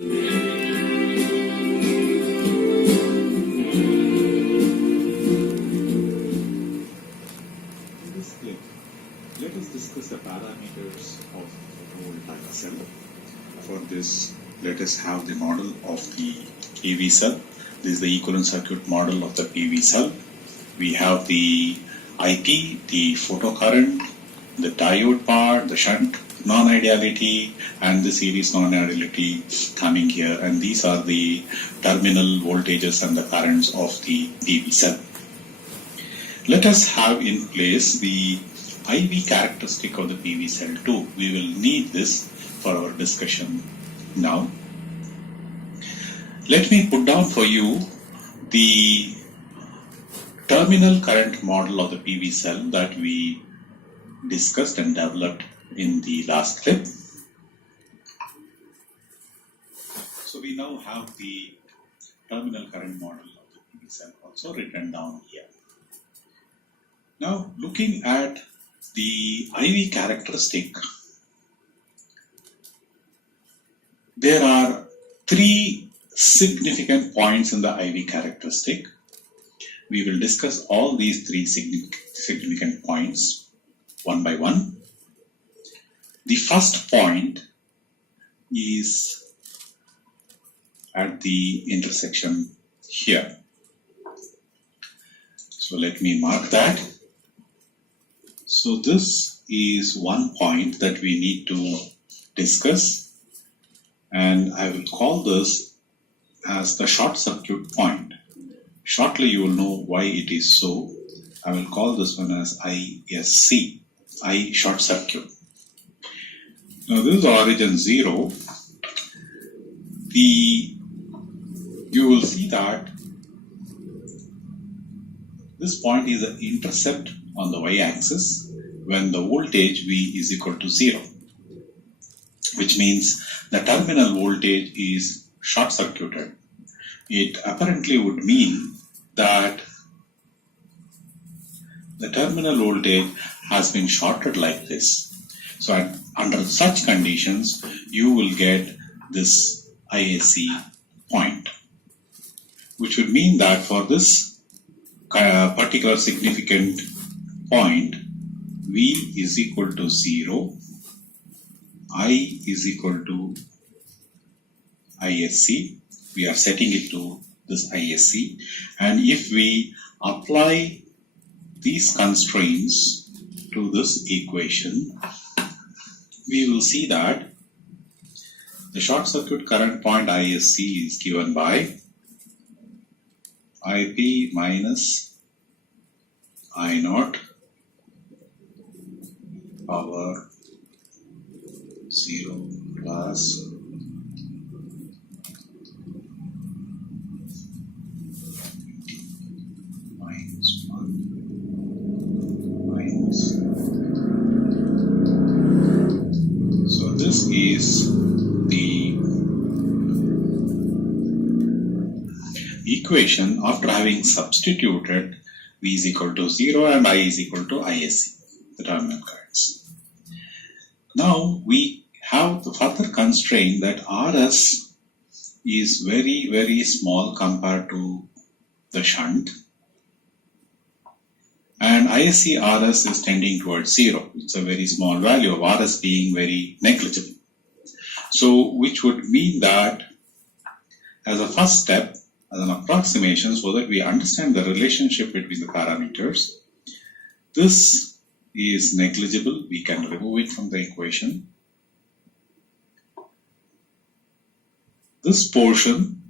this clip, let us discuss the parameters of the photovoltaic cell. For this, let us have the model of the PV cell. This is the equivalent circuit model of the PV cell. We have the IP, the photocurrent, the diode part, the shunt non-ideality, and the series non-ideality coming here. And these are the terminal voltages and the currents of the PV cell. Let us have in place the IV characteristic of the PV cell too. We will need this for our discussion now. Let me put down for you the terminal current model of the PV cell that we discussed and developed in the last clip. So we now have the terminal current model of the PV cell also written down here. Now looking at the IV characteristic, there are three significant points in the IV characteristic. We will discuss all these three significant points one by one. The first point is at the intersection here. So let me mark that. So this is one point that we need to discuss, and I will call this as the short circuit point. Shortly you will know why it is so. I will call this one as ISC, I short circuit. Now this is origin 0. You will see that this point is an intercept on the y-axis when the voltage V is equal to 0, which means the terminal voltage is short circuited. It apparently would mean that the terminal voltage has been shorted like this. So under such conditions, you will get this ISC point, which would mean that for this particular significant point, V is equal to 0, I is equal to ISC. We are setting it to this ISC, and if we apply these constraints to this equation, we will see that the short circuit current point ISC is given by IP minus I0 power 0 plus minus 1 minus. So this is the equation after having substituted V is equal to 0 and I is equal to ISC, the terminal currents. Now we have the further constraint that RS is very, very small compared to the shunt, and ISC RS is tending towards 0. It's a very small value of RS being very negligible. So which would mean that as a first step, as an approximation, so that we understand the relationship between the parameters, this is negligible. We can remove it from the equation. This portion,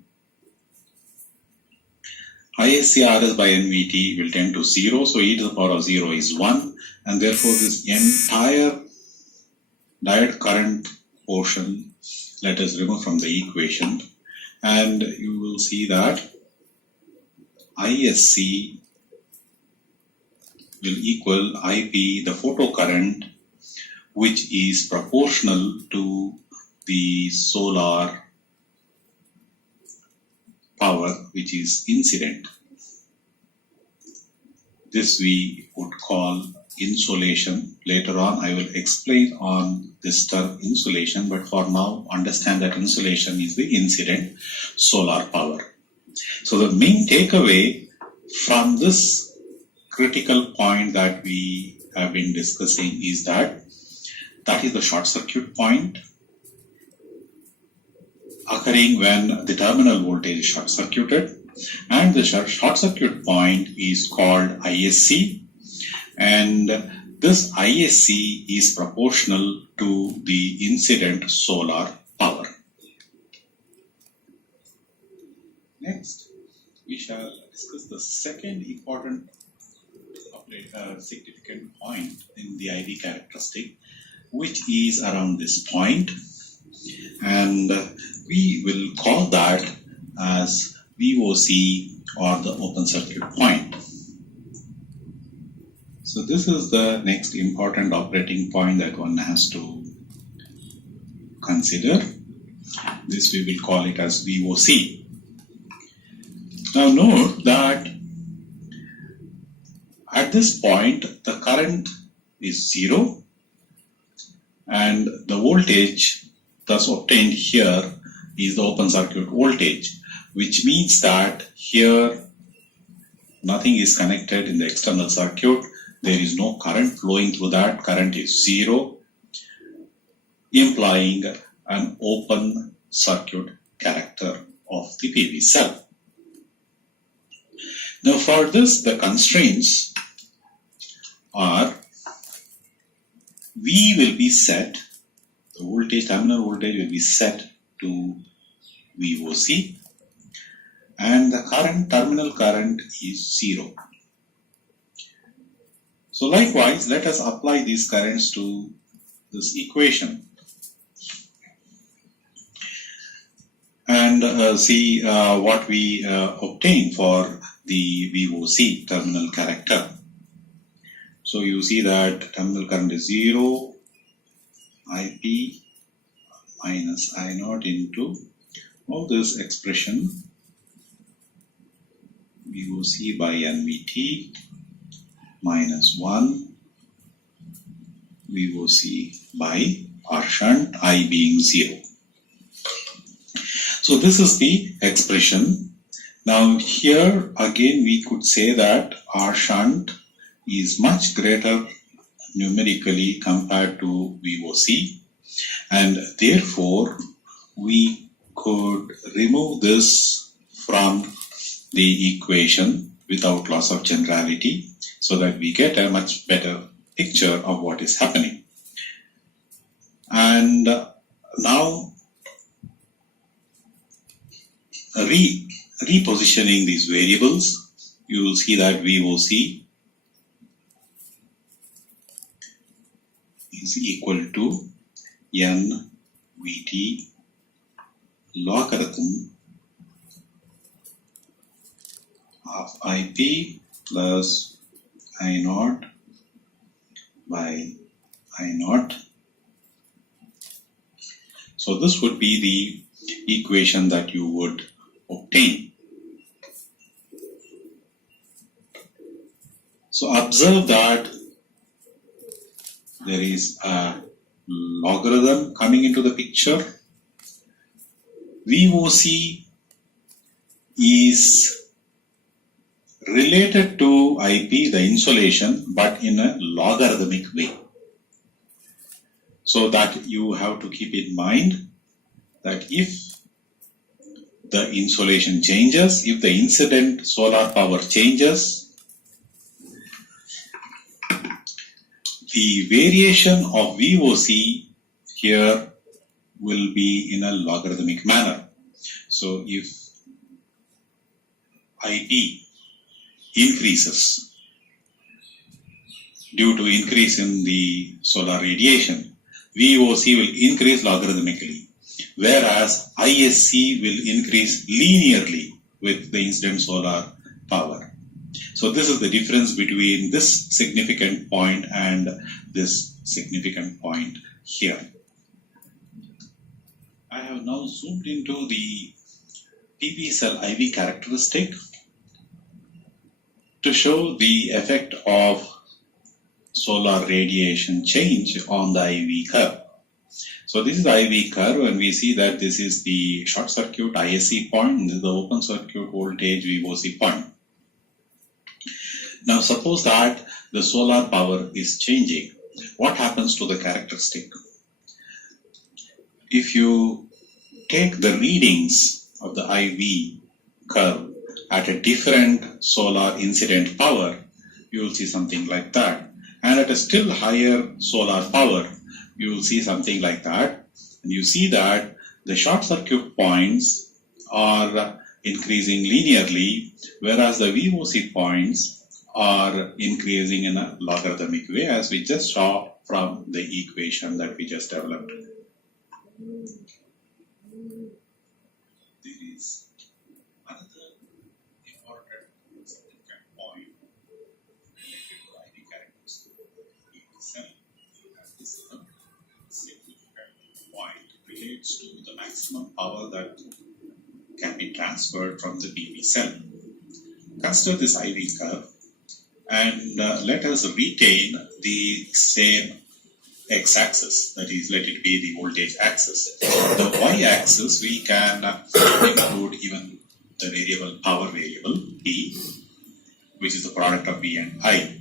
ISC RS by NVT, will tend to 0. So e to the power of 0 is 1. And therefore this entire diode current portion, let us remove from the equation. And you will see that ISC will equal IP, the photocurrent, which is proportional to the solar power which is incident. This we would call insolation. Later on I will explain on this term insolation, but for now understand that insolation is the incident solar power. So the main takeaway from this critical point that we have been discussing is that is the short circuit point occurring when the terminal voltage is short circuited, and the short circuit point is called ISC, and this ISC is proportional to the incident solar power. Next, we shall discuss the second important significant point in the IV characteristic, which is around this point, and we will call that as VOC, or the open circuit point. So this is the next important operating point that one has to consider. This we will call it as VOC. Now note that at this point the current is 0 and the voltage thus obtained here is the open circuit voltage, which means that here nothing is connected in the external circuit. There is no current flowing through that. Current is 0, implying an open circuit character of the PV cell. Now for this, the constraints are V will be set, the voltage, terminal voltage will be set to VOC, and the current, terminal current is 0. So likewise, let us apply these currents to this equation and see what we obtain for the VOC terminal character. So you see that terminal current is 0, IP minus I0 into all this expression VOC by NVT minus 1 VOC by R shunt, I being 0. So this is the expression. Now here again we could say that R shunt is much greater numerically compared to VOC, and therefore we could remove this from the equation without loss of generality, so that we get a much better picture of what is happening. And now repositioning these variables, you will see that VOC is equal to NVT logarithm of IP plus I0 by I0. So this would be the equation that you would obtain. So observe that there is a logarithm coming into the picture. VOC is related to IP, the insolation, but in a logarithmic way. So that you have to keep in mind that if the insolation changes, if the incident solar power changes, the variation of VOC here will be in a logarithmic manner. So if IP increases due to increase in the solar radiation, VOC will increase logarithmically, whereas ISC will increase linearly with the incident solar power. So this is the difference between this significant point and this significant point here. I have now zoomed into the PV cell IV characteristic to show the effect of solar radiation change on the IV curve. So this is the IV curve, and we see that this is the short circuit ISC point, and this is the open circuit voltage VOC point. Now suppose that the solar power is changing. What happens to the characteristic? If you take the readings of the IV curve at a different solar incident power, you will see something like that. And at a still higher solar power, you will see something like that. And you see that the short circuit points are increasing linearly, whereas the VOC points are increasing in a logarithmic way, as we just saw from the equation that we just developed. There is another important significant point related to IV characteristic. This significant point relates to the maximum power that can be transferred from the PV cell. Consider this IV curve, and let us retain the same x-axis, that is, let it be the voltage axis. The y-axis, we can include even the variable power variable P, which is the product of V and I.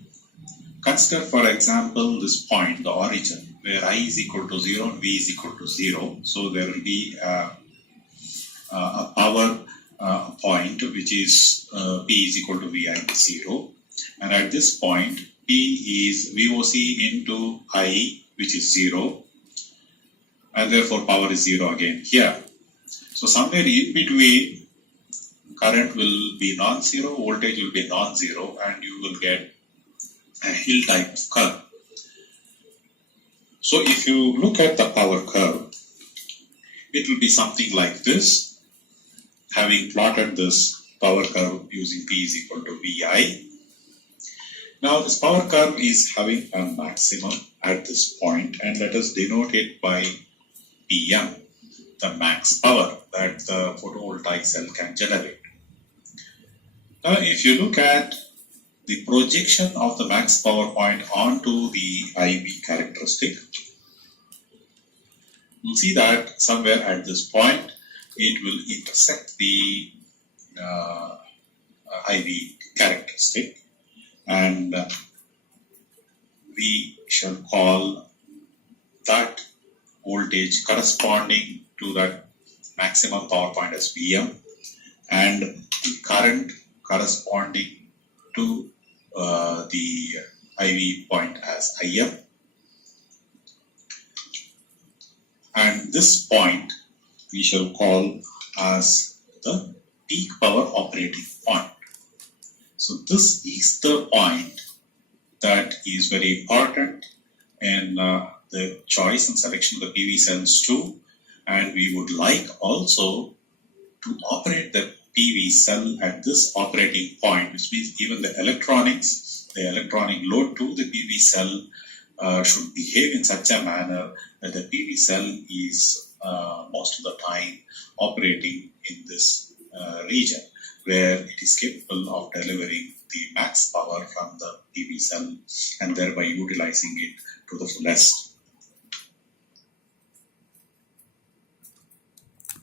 Consider, for example, this point, the origin, where I is equal to 0 and V is equal to 0. So there will be a power point, which is P is equal to Vi 0. And at this point, P is VOC into I, which is 0. And therefore, power is 0 again here. So somewhere in between, current will be non-zero, voltage will be non-zero, and you will get a hill type of curve. So if you look at the power curve, it will be something like this, having plotted this power curve using P is equal to Vi. Now this power curve is having a maximum at this point, and let us denote it by PM, the max power that the photovoltaic cell can generate. Now if you look at the projection of the max power point onto the IV characteristic, you'll see that somewhere at this point it will intersect the IV characteristic, and we shall call that voltage corresponding to that maximum power point as Vm, and the current corresponding to the IV point as Im. And this point we shall call as the peak power operating point. So this is the point that is very important in the choice and selection of the PV cells too. And we would like also to operate the PV cell at this operating point, which means even the electronics, the electronic load to the PV cell should behave in such a manner that the PV cell is most of the time operating in this region, where it is capable of delivering the max power from the PV cell and thereby utilizing it to the fullest.